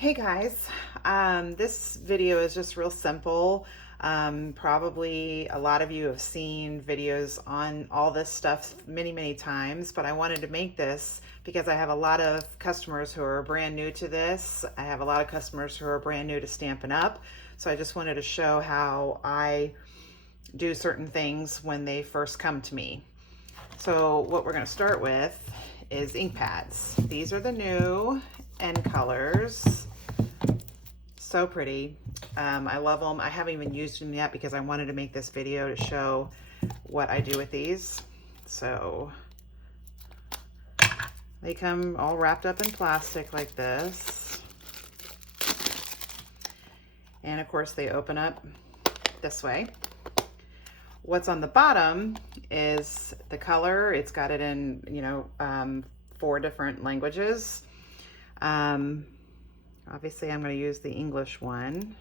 Hey guys, this video is just real simple. Probably a lot of you have seen videos on all this stuff many times, but I wanted to make this because I have a lot of customers who are brand new to this. I have a lot of customers who are brand new to Stampin' Up! So I just wanted to show how I do certain things when they first come to me. So what we're going to start with is ink pads. These are the new end colors. So pretty. I love them. I haven't even used them yet because I wanted to make this video to show what I do with these. So they come all wrapped up in plastic like this. And of course they open up this way. What's on the bottom is the color. It's got it in, 4 different languages. Obviously, I'm going to use the English one.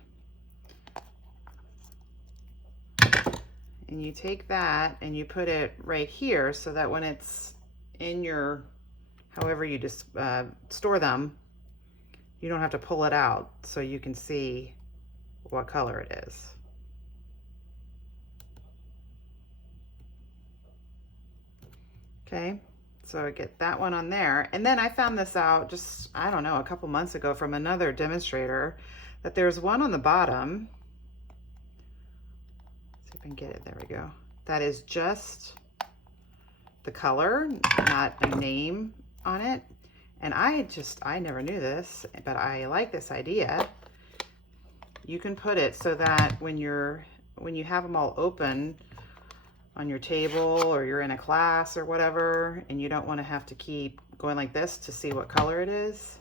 And you take that and you put it right here so that when it's in your, however you just store them, you don't have to pull it out so you can see what color it is. Okay. So I get that one on there. And then I found this out just, I don't know, a couple months ago from another demonstrator that there's one on the bottom. Let's see if I can get it. There we go. That is just the color, not a name on it. And I never knew this, but I like this idea. You can put it so that when you have them all open on your table or you're in a class or whatever, and you don't want to have to keep going like this to see what color it is,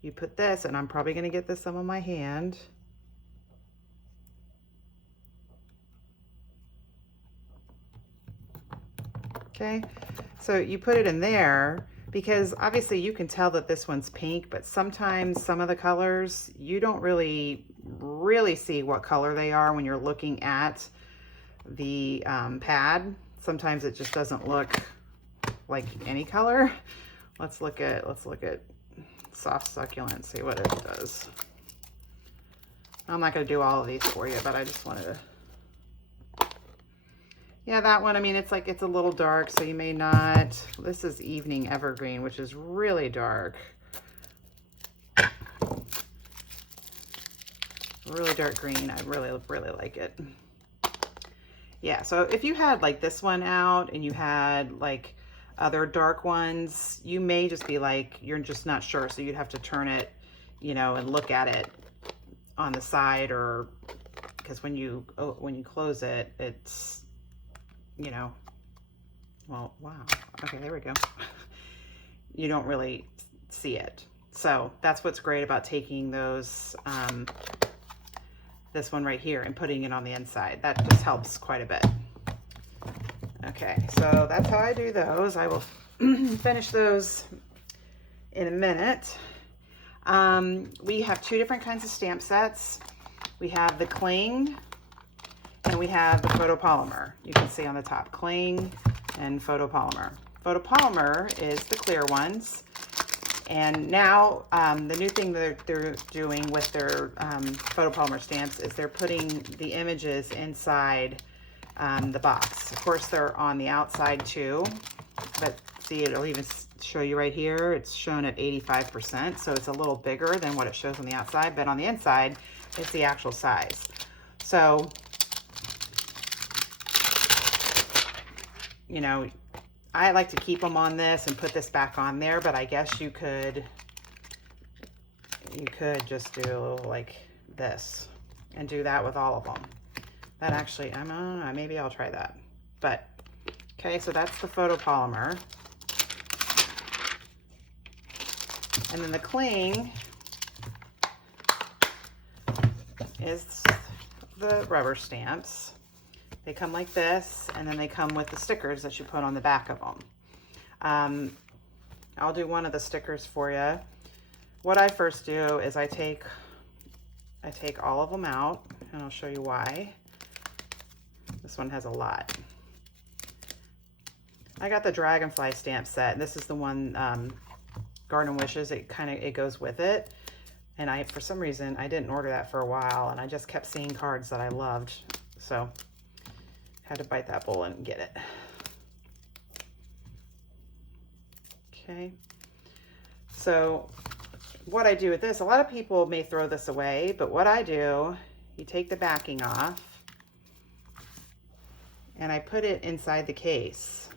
you put this, and I'm probably going to get this some on my hand. Okay, so you put it in there because obviously you can tell that this one's pink, but sometimes some of the colors, you don't really see what color they are when you're looking at the pad. Sometimes it just doesn't look like any color. Let's look at Soft Succulent, see what it does. I'm not going to do all of these for you, but I just wanted to. Yeah, that one, I mean, it's a little dark, so you may not. This is Evening Evergreen, which is really dark. Really dark green. I really like it. Yeah, so if you had like this one out and you had like other dark ones, you may just be like, you're just not sure. So you'd have to turn it, and look at it on the side, or because when you close it, it's, well, wow. Okay, there we go. You don't really see it. So that's what's great about taking those, this one right here and putting it on the inside. That just helps quite a bit. Okay, so that's how I do those. I will finish those in a minute. We have 2 different kinds of stamp sets. We have the cling and we have the photopolymer. You can see on the top, cling and photopolymer. Photopolymer is the clear ones. And now the new thing that they're doing with their photopolymer stamps is they're putting the images inside the box. Of course, they're on the outside too, but see, it'll even show you right here. It's shown at 85%, so it's a little bigger than what it shows on the outside, but on the inside, it's the actual size. So, I like to keep them on this and put this back on there, but I guess you could just do like this and do that with all of them. That actually, I don't know, maybe I'll try that. But, okay, so that's the photopolymer. And then the cling is the rubber stamps. They come like this, and then they come with the stickers that you put on the back of them. I'll do one of the stickers for you. What I first do is I take all of them out, and I'll show you why. This one has a lot. I got the Dragonfly stamp set, and this is the one Garden Wishes. It goes with it. And for some reason, I didn't order that for a while, and I just kept seeing cards that I loved. So had to bite that bullet and get it. Okay. So what I do with this, a lot of people may throw this away, but what I do, you take the backing off and I put it inside the case.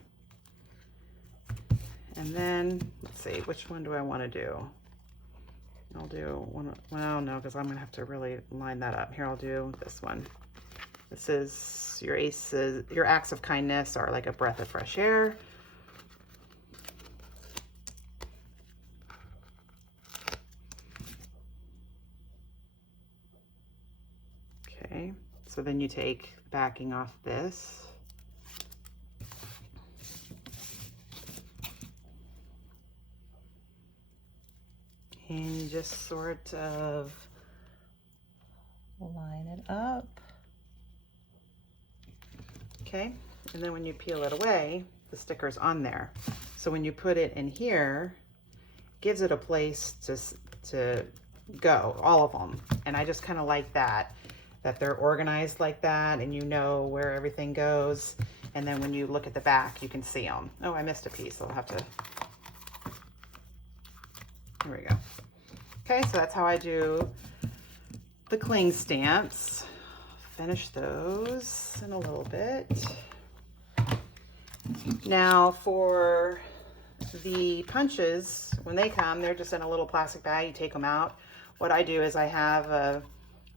And then, let's see, which one do I want to do? I'll do one, well, no, because I'm going to have to really line that up. Here, I'll do this one. This is your aces, your acts of kindness are like a breath of fresh air. Okay, so then you take backing off this. And you just sort of line it up. Okay, and then when you peel it away, the sticker's on there. So when you put it in here, gives it a place to go, all of them. And I just kind of like that they're organized like that and you know where everything goes. And then when you look at the back, you can see them. Oh, I missed a piece. I'll have to, here we go. Okay, so that's how I do the cling stamps. Finish those in a little bit. Now for the punches, when they come, they're just in a little plastic bag. You take them out. What I do is I have a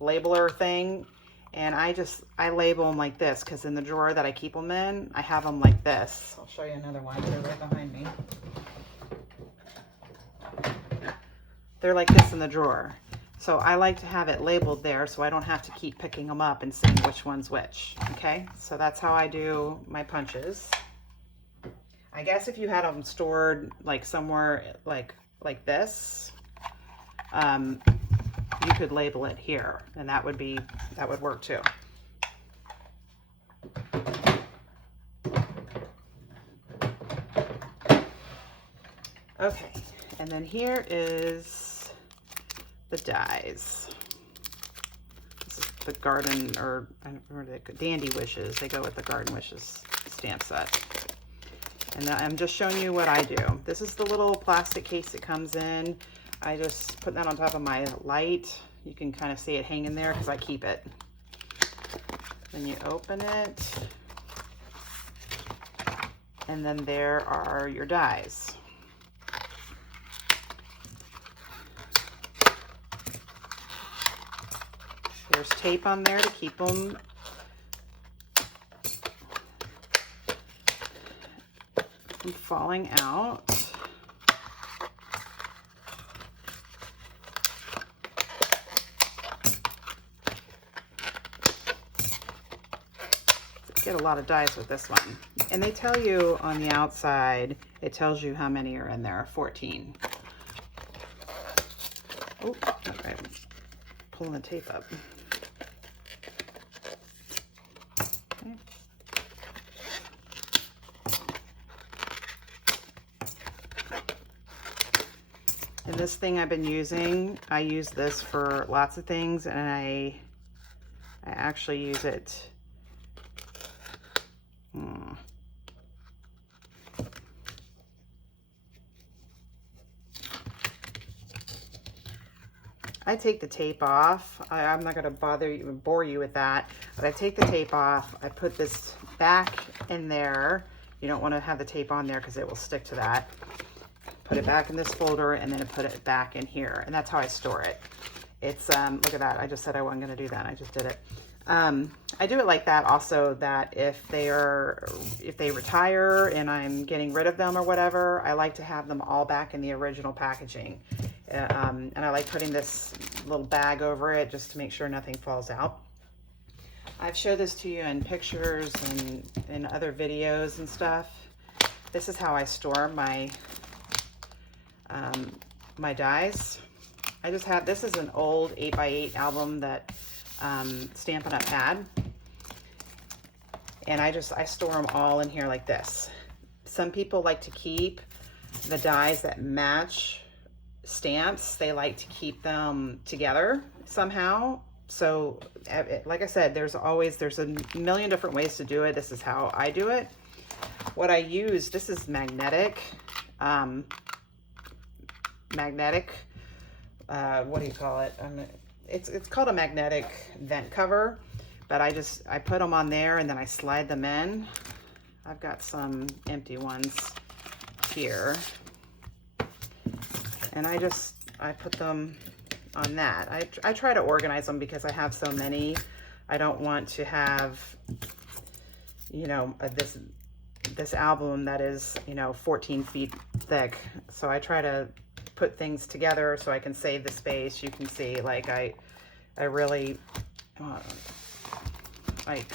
labeler thing and I label them like this because in the drawer that I keep them in, I have them like this. I'll show you another one. They're right behind me. They're like this in the drawer. So I like to have it labeled there so I don't have to keep picking them up and seeing which one's which. Okay, so that's how I do my punches. I guess if you had them stored like somewhere like this, you could label it here, and that would work too. Okay, and then here is the dies. This is the garden, or I don't remember, Dandy Wishes. They go with the Garden Wishes stamp set. And I'm just showing you what I do. This is the little plastic case it comes in. I just put that on top of my light. You can kind of see it hanging there because I keep it. Then you open it. And then there are your dies. There's tape on there to keep them from falling out. Get a lot of dies with this one. And they tell you on the outside, it tells you how many are in there, 14. Oh, okay. Pulling the tape up. Okay. And this thing I've been using, I use this for lots of things, and I actually use it I take the tape off. I'm not going to bore you with that, but I take the tape off. I put this back in there. You don't want to have the tape on there because it will stick to that. Put it back in this folder and then put it back in here, and that's how I store it. It's look at that. I just said I wasn't going to do that. I just did it. I do it like that also, that if they retire and I'm getting rid of them or whatever, I like to have them all back in the original packaging. And I like putting this little bag over it just to make sure nothing falls out. I've showed this to you in pictures and in other videos and stuff. This is how I store my my dies. I just have, this is an old 8x8 album that Stampin' Up! Had. And I store them all in here like this. Some people like to keep the dies that match stamps, they like to keep them together somehow. So like I said, there's a million different ways to do it. This is how I do it. What I use, this is magnetic, what do you call it? It's called a magnetic vent cover, but I put them on there and then I slide them in. I've got some empty ones here, and I put them on that. I try to organize them because I have so many. I don't want to have, you know, this album that is, you know, 14 feet thick. So I try to put things together so I can save the space. You can see, like, I really, like,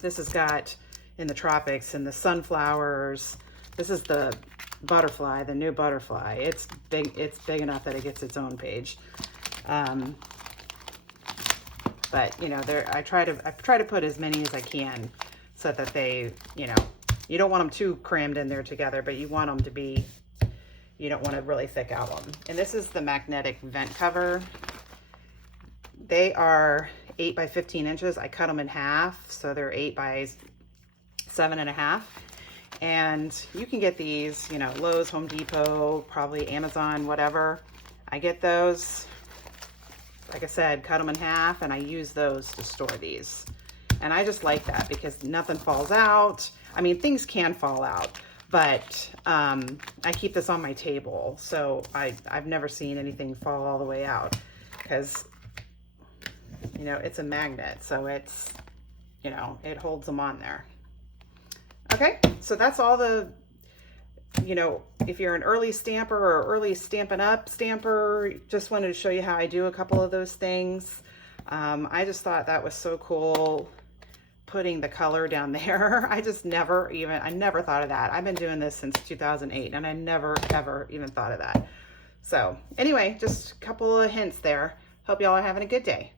this has got in the tropics and the sunflowers. This is the butterfly, the new butterfly. It's big enough that it gets its own page. But you know, I try to put as many as I can so that they, you know, you don't want them too crammed in there together, but you want them to be, you don't want a really thick album. And this is the magnetic vent cover. They are 8 by 15 inches. I cut them in half, so they're 8 by 7.5. And you can get these, you know, Lowe's, Home Depot, probably Amazon, whatever. I get those, like I said, cut them in half, and I use those to store these. And I just like that because nothing falls out. I mean, things can fall out, but I keep this on my table, so I've never seen anything fall all the way out because, you know, it's a magnet, so it's, you know, it holds them on there. Okay, so that's all the, you know, if you're an early stamper or early Stampin' Up! Stamper, just wanted to show you how I do a couple of those things. I just thought that was so cool, putting the color down there. I never thought of that. I've been doing this since 2008 and I never ever even thought of that. So anyway, just a couple of hints there. Hope y'all are having a good day.